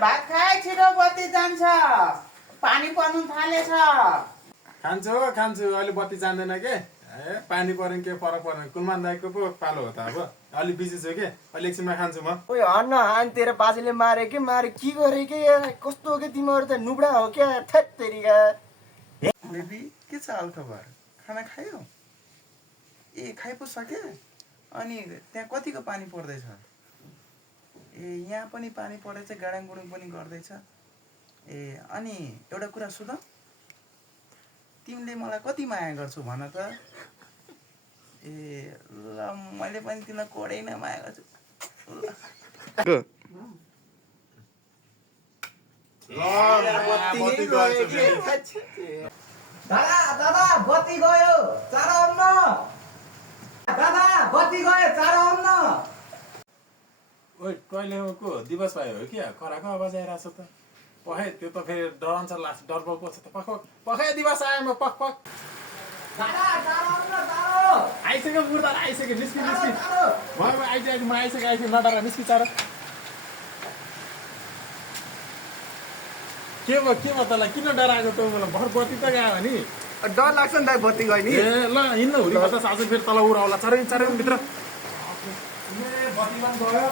भात खाए छिटो बत्ती जान्छ पानी पर्नु थालेछ खान्छु अलि बत्ती जान्दैन के पानी पर्यो के फरक पर्दैन कुलमान दाइको पो पालो हो त अब अलि बिजी छु के अलि एकछिनमा खान्छु म ओइ हन्न हान तेरो बाजेले मारे के गरे के यार कस्तो हो के तिमीहरु त नुब्डा हो क्या थेट तेरीका बेबी के छ हालखबर खाना खायो ए खाइ पो सके अनि त्यहाँ कतिको पानी पर्दैछ ए यहाँ पनि पानी परेछ गाडाङ गुडुङ पनि गर्दैछ ए अनि एउटा कुरा सुध तिमीले मलाई कति माया गर्छौ भन त ए ल मैले पनि तिमीलाई कोडै नै माया गर्छु दादा बत्ती गयो चारा आउन दादा बत्ती गयो चारा आउन ओइ कहिलेको दिवस भाइ हो क्या कराको आवाज आइरहेछ त पखाइ त्यो त फेरि डराउँछ लास्ट डरबल पर्छ त पखाइ दिवस आयो म पख दादा चारा आउन चारो आइसक्यो मुर्दा आइसक्यो निस्कि भयो आइसक्यो म आइसक्यो नडरा निस्कि चार के भयो तँलाई किन डराएको त मलाई भर बत्ती त गयो नि डर लाग्छ नि त बत्ती गयो नि ए ल हिँड्न हुरी बस्दा आज फेरि तल उराउला चरै भित्र बत्ती पनि गयो